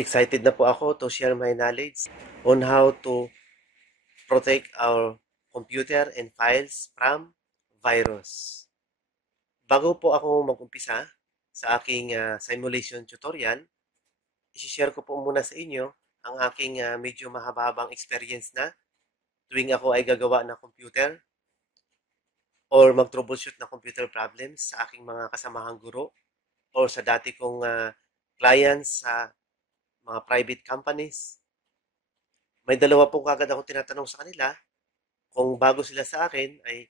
Excited na po ako to share my knowledge on how to protect our computer and files from virus. Bago po ako mag-umpisa sa aking simulation tutorial, i-share ko po muna sa inyo ang aking medyo mahaba-habang experience na tuwing ako ay gagawa ng computer or mag-troubleshoot ng computer problems sa aking mga kasamahang guro or sa dati kong clients sa mga private companies. May dalawa po kagad ako tinatanong sa kanila. Kung bago sila sa akin, ay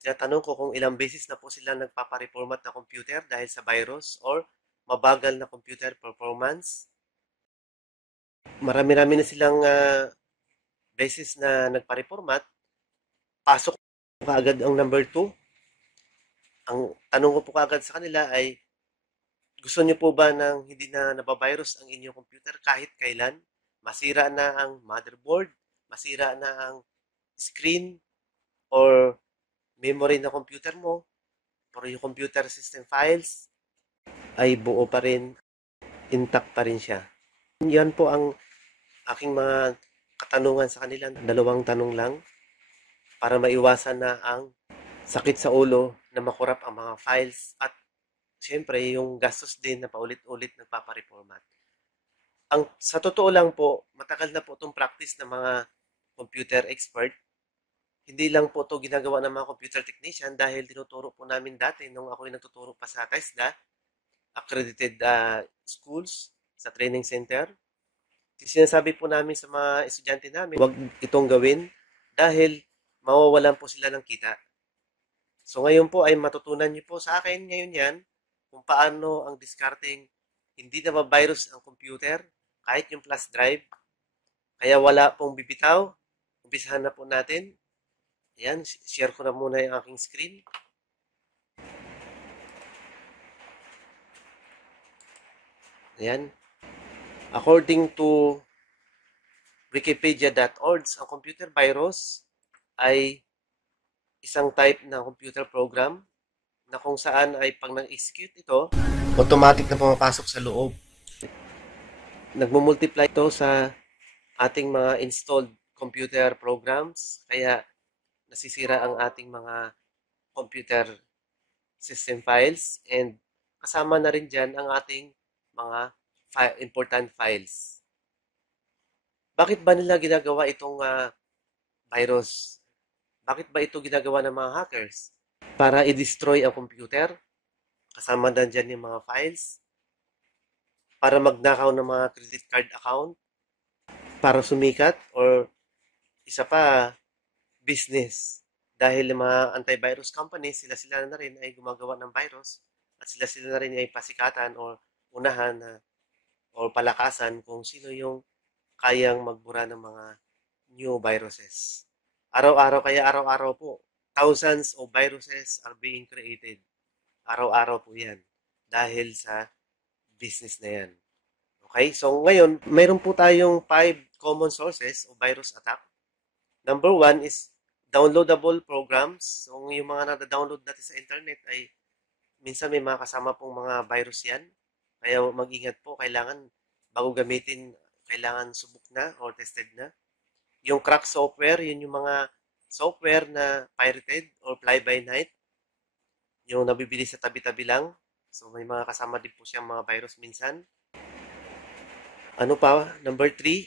tinatanong ko kung ilang beses na po sila nagpapareformat na computer dahil sa virus or mabagal na computer performance. Marami-rami na silang beses na nagpa-reformat. Pasok po kaagad ang number 2. Ang tanong ko po kaagad sa kanila ay, gusto niyo po ba nang hindi na nabavirus ang inyong computer kahit kailan? Masira na ang motherboard, masira na ang screen or memory na computer mo, pero yung computer system files ay buo pa rin, intact pa rin siya. Yan po ang aking mga katanungan sa kanila. Dalawang tanong lang para maiwasan na ang sakit sa ulo na makurap ang mga files at siyempre yung gastos din na paulit-ulit nagpapareformat. Sa totoo lang po, matagal na po itong practice ng mga computer expert. Hindi lang po ito ginagawa ng mga computer technician dahil tinuturo po namin dati nung ako ay nagtuturo pa sa TESDA, accredited schools sa training center. Sinasabi po namin sa mga estudyante namin, huwag itong gawin dahil mawawalan po sila ng kita. So ngayon po ay matutunan niyo po sa akin ngayon yan kung paano ang discarding hindi na ma-virus ang computer kahit yung flash drive. Kaya wala pong bibitaw. Umpisahan na po natin. Ayan, share ko na muna yung aking screen. Ayan. According to wikipedia.org, ang computer virus ay isang type na computer program na kung saan ay pag nag-execute ito, automatic na pumapasok sa loob. Nagmumultiply ito sa ating mga installed computer programs, kaya nasisira ang ating mga computer system files and kasama na rin dyan ang ating mga important files. Bakit ba nila ginagawa itong virus? Bakit ba ito ginagawa ng mga hackers? Para i-destroy ang computer, kasama na dyan yung mga files, para magnakaw ng mga credit card account, para sumikat, or isa pa, business. Dahil yung mga antivirus companies, sila-sila na rin ay gumagawa ng virus at sila-sila na rin ay pasikatan o unahan na o palakasan kung sino yung kayang magbura ng mga new viruses. Araw-araw, kaya araw-araw po, thousands of viruses are being created. Araw-araw po yan dahil sa business na yan. Okay, so ngayon, mayroon po tayong 5 common sources of virus attack. Number 1 is downloadable programs. So yung mga nada-download natin sa internet ay minsan may mga kasama pong mga virus yan. Kaya mag-ingat po, kailangan bago gamitin, kailangan subok na or tested na. Yung crack software, yun yung mga software na pirated or fly-by-night. Yung nabibili sa tabi-tabi lang. So may mga kasama din po siyang mga virus minsan. Ano pa? Number 3,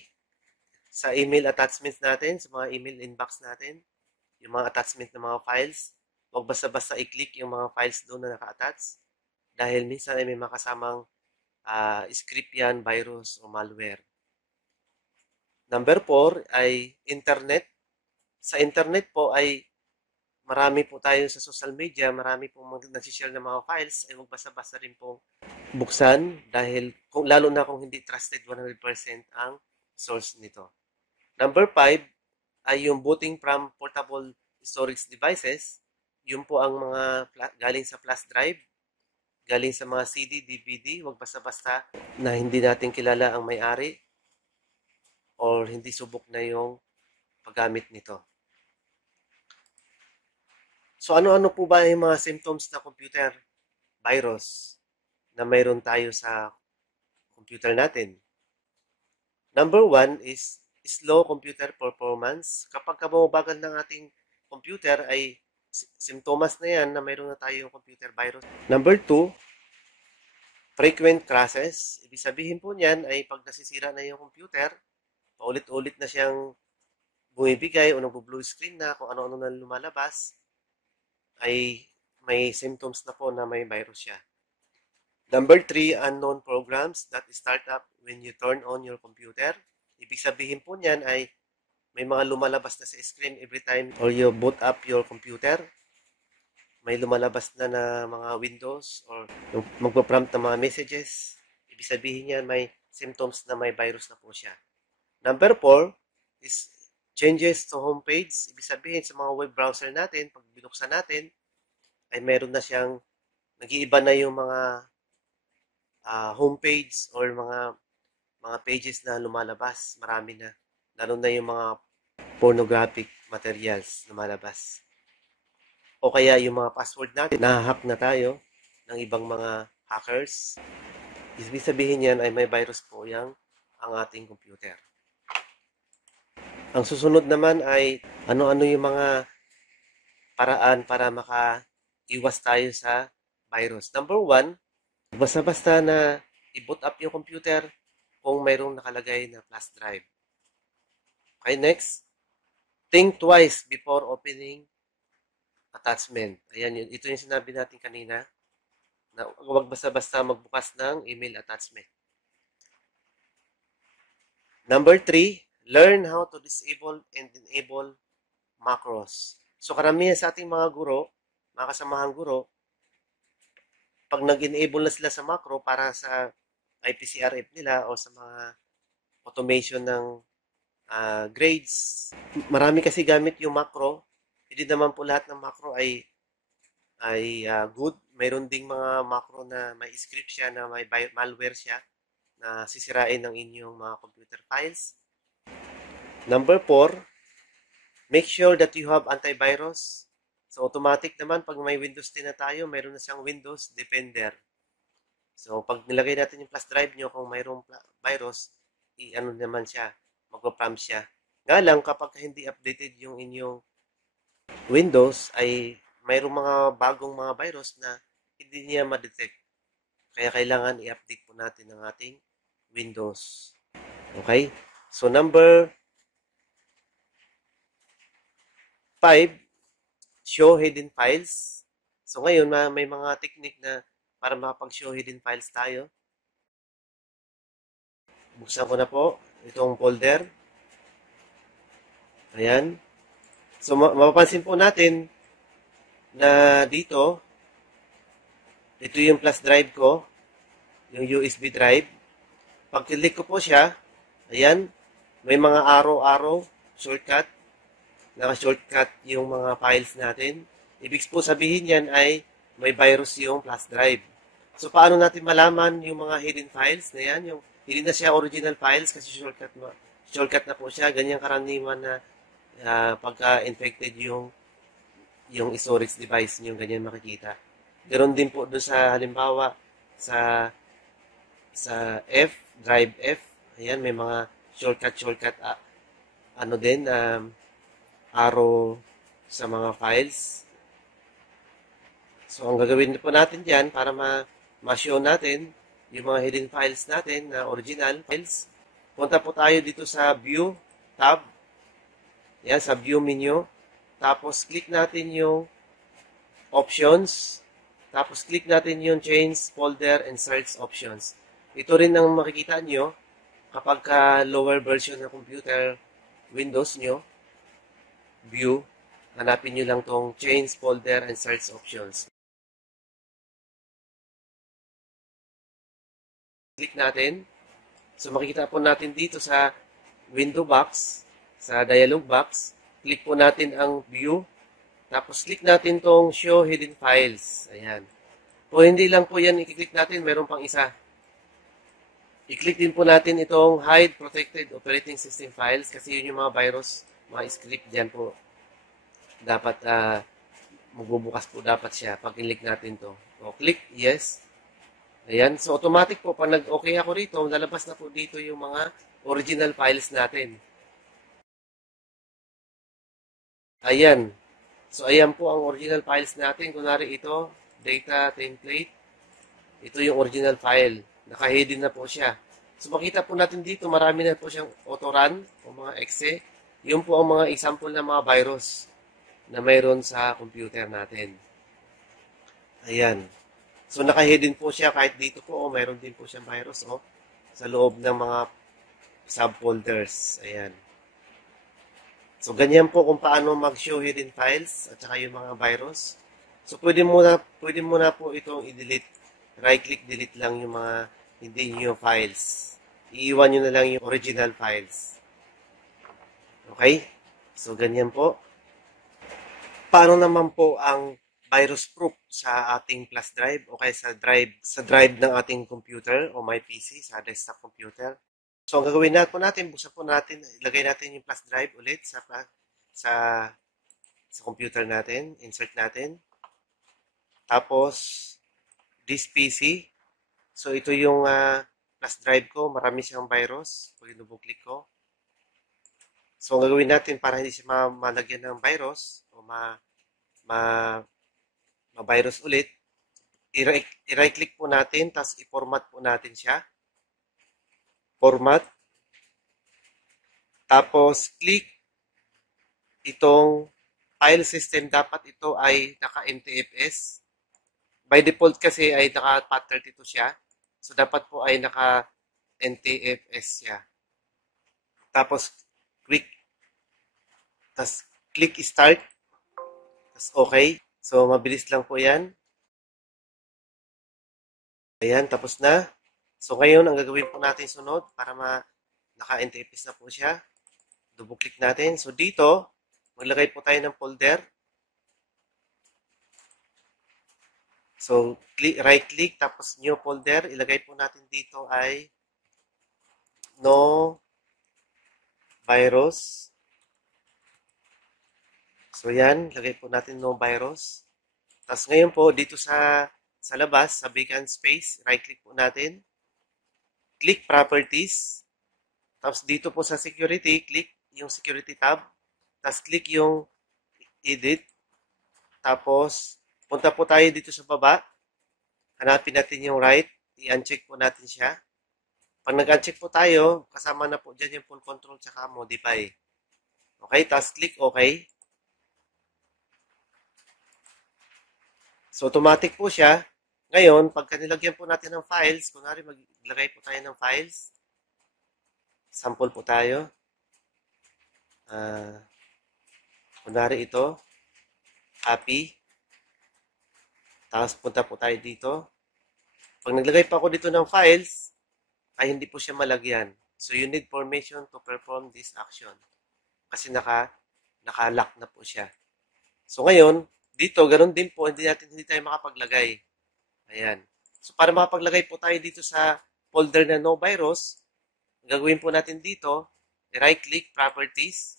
sa email attachments natin, sa mga email inbox natin, yung mga attachment ng mga files, huwag basta-basta i-click yung mga files doon na naka-attach dahil minsan ay may makasamang script yan, virus o malware. Number 4 ay internet. Sa internet po ay marami po tayo sa social media, marami pong nagsishare ng mga files, ay huwag basta-basta rin pong buksan dahil lalo na kung hindi trusted 100% ang source nito. Number 5 ay yung booting from portable storage devices. Yun po ang mga galing sa flash drive, galing sa mga CD, DVD, huwag basta-basta na hindi natin kilala ang may-ari or hindi subok na yung paggamit nito. So ano-ano po ba yung mga symptoms na computer virus na mayroon tayo sa computer natin? Number one is slow computer performance. Kapag bumabagal ng ating computer ay simptomas na yan na mayroon na tayong computer virus. Number two, frequent crashes. Ibig sabihin po niyan ay pag nasisira na yung computer, paulit-ulit na siyang bumibigay o nagbo-blue screen na kung ano-ano na lumalabas, ay may symptoms na po na may virus siya. Number three, unknown programs that start up when you turn on your computer. Ibig sabihin po niyan ay may mga lumalabas na sa screen every time or you boot up your computer. May lumalabas na na mga windows or magpa-prompt na mga messages. Ibig sabihin niyan may symptoms na may virus na po siya. Number four is changes to homepage. Ibig sabihin sa mga web browser natin, pag binuksan natin, ay meron na siyang, nag-iiba na yung mga homepage or mga pages na lumalabas. Marami na. Lalo na yung mga pornographic materials lumalabas. O kaya yung mga password natin, nahahack na tayo ng ibang mga hackers. Ibig sabihin yan ay may virus po ang ating computer. Ang susunod naman ay ano-ano yung mga paraan para maka-iwas tayo sa virus. Number one, basta-basta na i-boot up yung computer kung mayroong nakalagay na flash drive. Okay, next. Think twice before opening attachment. Ayan yun. Ito yung sinabi natin kanina na huwag basta-basta magbukas ng email attachment. Number three, learn how to disable and enable macros. So karamihan sa ating mga guro, mga kasamahang guro, pag nag-enable na sila sa macro para sa IPCRF nila o sa mga automation ng grades, marami kasi gamit yung macro. Hindi naman po lahat ng macro ay good. Mayroon ding mga macro na may script siya, na may malware siya, na sisirain ng inyong mga computer files. Number 4, make sure that you have antivirus. So, automatic naman, pag may Windows 10 na tayo, mayroon na siyang Windows Defender. So, pag nilagay natin yung flash drive nyo, kung mayroong virus, i-ano naman siya, magpa-prompt siya. Nga lang, kapag hindi updated yung inyong Windows, ay mayroong mga bagong mga virus na hindi niya ma-detect. Kaya kailangan i-update po natin ang ating Windows. Okay? So, number 5, show hidden files. So, ngayon, may mga technique na para makapag-show hidden files tayo. Buksan ko na po itong folder. Ayan. So, mapapansin po natin na dito, ito yung flash drive ko, yung USB drive. Pag click ko po siya, ayan, may mga arrow-arrow, shortcut, naka-shortcut yung mga files natin. Ibig po sabihin yan ay may virus yung flash drive. So, paano natin malaman yung mga hidden files na yan? Yung hindi na siya original files kasi shortcut na po siya. Ganyan karaniwan na pagka-infected yung storage device niyo, ganyan makikita. Ganoon din po doon sa halimbawa sa drive F. Ayan, may mga shortcut ano din arrow sa mga files. So, ang gagawin po natin diyan para ma-show natin yung mga hidden files natin na original files. Punta po tayo dito sa View tab. Yan, sa View menu. Tapos, click natin yung Options. Tapos, click natin yung Change Folder and Search Options. Ito rin ang makikita nyo kapag lower version ng computer Windows nyo. View. Hanapin nyo lang tong Change Folder and Search Options. Click natin. So, makikita po natin dito sa window box, sa dialog box, click po natin ang view. Tapos, click natin tong show hidden files. Ayan. O hindi lang po yan i-click natin, meron pang isa. I-click din po natin itong hide protected operating system files kasi yun yung mga virus, mga script dyan po. Dapat magbubukas po dapat siya pag i-click natin to. O, click yes. Ayan. So, automatic po, pag nag-okay ako rito, lalabas na po dito yung mga original files natin. Ayan. So, ayan po ang original files natin. Kunwari ito, data template. Ito yung original file. Naka-hidden na po siya. So, makita po natin dito, marami na po siyang autorun o mga exe. Yun po ang mga example ng mga virus na mayroon sa computer natin. Ayan. So, naka-hidden po siya kahit dito po, mayroon din po siyang virus, sa loob ng mga subfolders. Ayan. So, ganyan po kung paano mag-show hidden files at saka yung mga virus. So, pwede muna po itong i-delete. Right-click, delete lang yung mga hindi nyo files. Iiwan nyo na lang yung original files. Okay? So, ganyan po. Paano naman po ang virus proof sa ating flash drive o kaya sa drive ng ating computer o my PC sa desktop computer? So, ang gagawin natin, buksan po natin, ilagay natin yung flash drive ulit sa computer natin, insert natin. Tapos, this PC. So, ito yung flash drive ko, marami siyang virus. Pag double-click ko. So, ang gagawin natin para hindi siya malagyan ng virus o ma-virus ulit, i-right-click po natin, tapos i-format po natin siya. Format. Tapos, click itong file system. Dapat ito ay naka-NTFS. By default kasi ay naka-FAT32 siya. So, dapat po ay naka-NTFS siya. Tapos, click start. Tapos, okay. So, mabilis lang po yan. Ayan, tapos na. So, ngayon, ang gagawin po natin sunod para naka-NTFS na po siya. Double-click natin. So, dito, maglagay po tayo ng folder. So, right-click, tapos new folder. Ilagay po natin dito ay no virus. So, yan. Lagay po natin no virus. Tapos, ngayon po, dito sa labas, sa vacant space, right-click po natin. Click properties. Tapos, dito po sa security, click yung security tab. Tapos, click yung edit. Tapos, punta po tayo dito sa baba. Hanapin natin yung right. I-uncheck po natin siya. Pag nag-uncheck po tayo, kasama na po dyan yung full control tsaka modify. Okay, tapos click OK. So, automatic po siya. Ngayon, pagka nilagyan po natin ng files, kunwari maglagay po tayo ng files. Sample po tayo. Kunwari ito. Copy. Tapos punta po tayo dito. Pag naglagay pa ako dito ng files, ay hindi po siya malagyan. So, you need permission to perform this action. Kasi naka-lock na po siya. So, ngayon, dito, ganun din po, hindi tayo makapaglagay. Ayan. So, para makapaglagay po tayo dito sa folder na no virus, gagawin po natin dito, right-click, properties,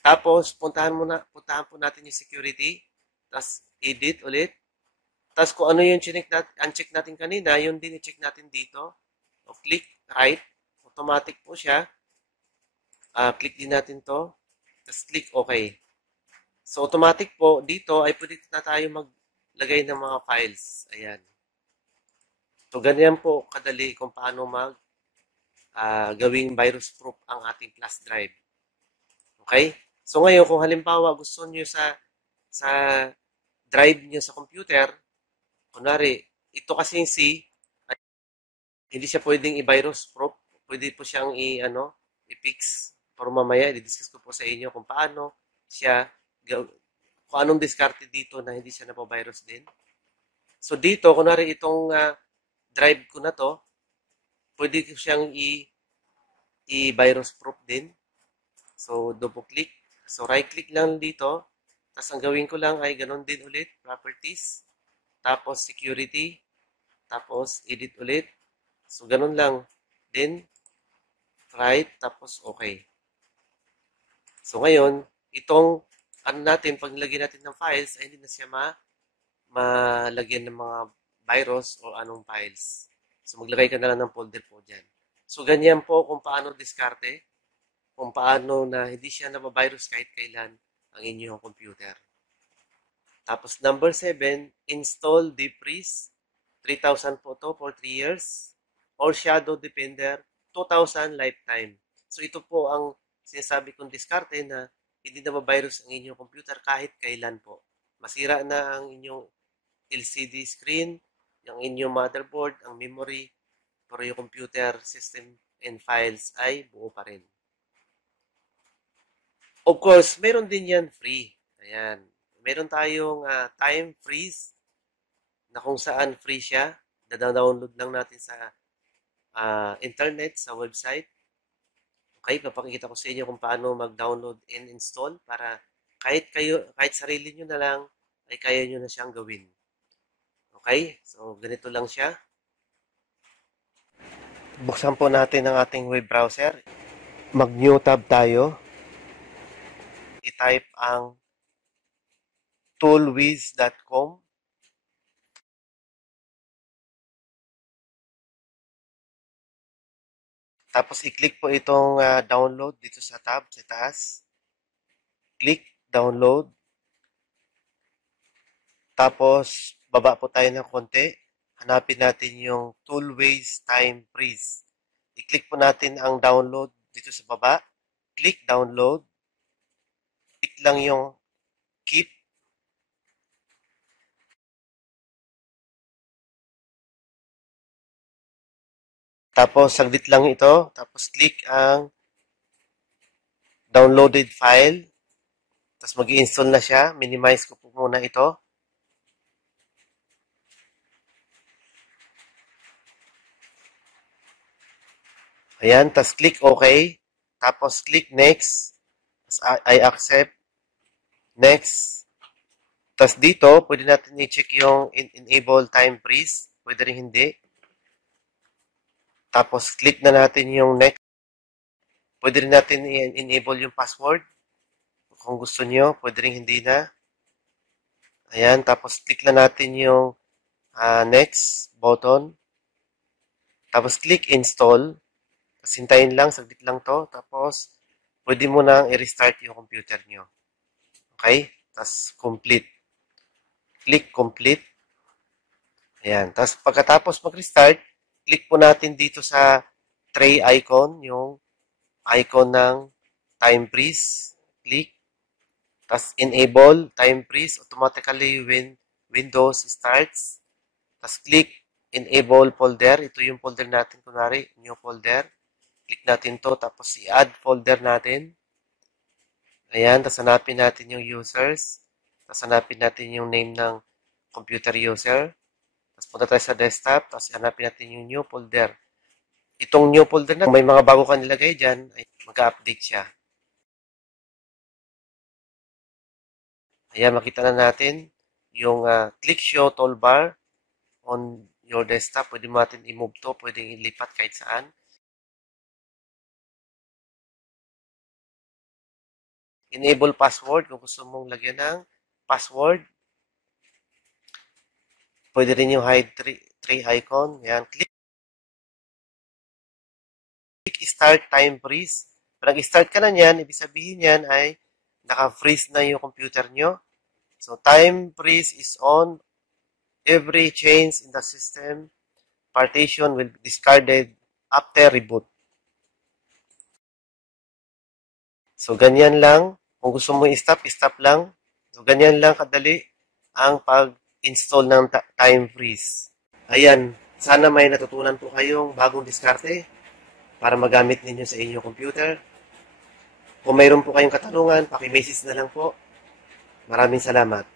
tapos, puntahan po natin yung security, tapos, edit ulit, tapos, kung ano yung uncheck natin kanina, yun din i-check natin dito, o click right, automatic po siya, click din natin to, tapos, click OK. So, automatic po, dito ay pwede na tayo maglagay ng mga files. Ayan. So, ganyan po kadali kung paano gawing virus-proof ang ating flash drive. Okay? So, ngayon, kung halimbawa gusto nyo sa drive nyo sa computer, kunwari, ito kasi yung C, hindi siya pwedeng i-virus-proof. Pwede po siyang i-fix. Pero mamaya, i-discuss ko po sa inyo kung paano kung anong diskarte dito na hindi siya napavirus din. So, dito, kunwari itong drive ko na to, pwede ko siyang i-virus-proof din. So, double-click. So, right-click lang dito. Tapos, ang gawin ko lang ay ganun din ulit. Properties. Tapos, security. Tapos, edit ulit. So, ganun lang. Then, right. Tapos, okay. So, ngayon, itong pag nilagyan natin ng files, ay hindi na siya malagyan ng mga virus o anong files. So, maglagay ka na lang ng folder po dyan. So, ganyan po kung paano diskarte, kung paano na hindi siya nabavirus kahit kailan ang inyong computer. Tapos, number 7, install Deep Freeze. 3,000 po to for 3 years. Or Shadow Defender, 2,000 lifetime. So, ito po ang sinasabi kong diskarte na hindi nabavirus ang inyong computer kahit kailan po. Masira na ang inyong LCD screen, ang inyong motherboard, ang memory, pero yung computer system and files ay buo pa rin. Of course, meron din yan free. Ayan. Meron tayong time freeze na kung saan free siya. Download lang natin sa internet, sa website. Okay, papakita ko sa inyo kung paano mag-download and install para kahit sarili nyo na lang ay kaya nyo na siyang gawin. Okay, so ganito lang siya. Buksan po natin ang ating web browser. Mag-new tab tayo. I-type ang toolwiz.com. Tapos i-click po itong download dito sa tab sa taas. Click download. Tapos baba po tayo ng konti. Hanapin natin yung Toolwiz Time Freeze. I-click po natin ang download dito sa baba. Click download. Click lang yung keep. Tapos saglit lang ito. Tapos click ang downloaded file. Tapos mag-i-install na siya. Minimize ko po muna ito. Ayan, tapos click OK. Tapos click next. Tapos I accept. Next. Tapos dito, pwede natin i-check yung enable time freeze. Pwede rin hindi. Tapos click na natin yung next. Pwede rin natin i-enable yung password. Kung gusto nyo, pwede rin hindi na. Ayan, tapos click na natin yung next button. Tapos click install. Tapos hintayin lang, saglit lang to. Tapos, pwede mo nang i-restart yung computer nyo. Okay? Tapos, complete. Click complete. Ayan. Tapos, pagkatapos mag-restart, click po natin dito sa tray icon, yung icon ng time freeze. Click. Tapos, enable time freeze automatically when Windows starts. Tapos, click enable folder. Ito yung folder natin, kunwari, new folder. Click natin to, tapos i-add folder natin. Ayan, tapos hanapin natin yung users. Tapos hanapin natin yung name ng computer user. Tapos punta tayo sa desktop, tapos hanapin natin yung new folder. Itong new folder na, may mga bago ka nilagay dyan, ay mag-update siya. Ayan, makita na natin yung click show toolbar on your desktop. Pwede mo natin i-move to, pwede ilipat kahit saan. Enable password kung gusto mong lagyan ng password. Pwede rin yung hide tray icon. Yan. Click start time freeze. Pag nag-start ka na yan, ibig sabihin yan ay naka-freeze na yung computer nyo. So, time freeze is on. Every change in the system partition will be discarded after reboot. So, ganyan lang. Kung gusto mo i-stop, i-stop lang. So, ganyan lang kadali ang pag-install ng time freeze. Ayan, sana may natutunan po kayong bagong diskarte para magamit ninyo sa inyong computer. Kung mayroon po kayong katanungan, paki-message na lang po. Maraming salamat.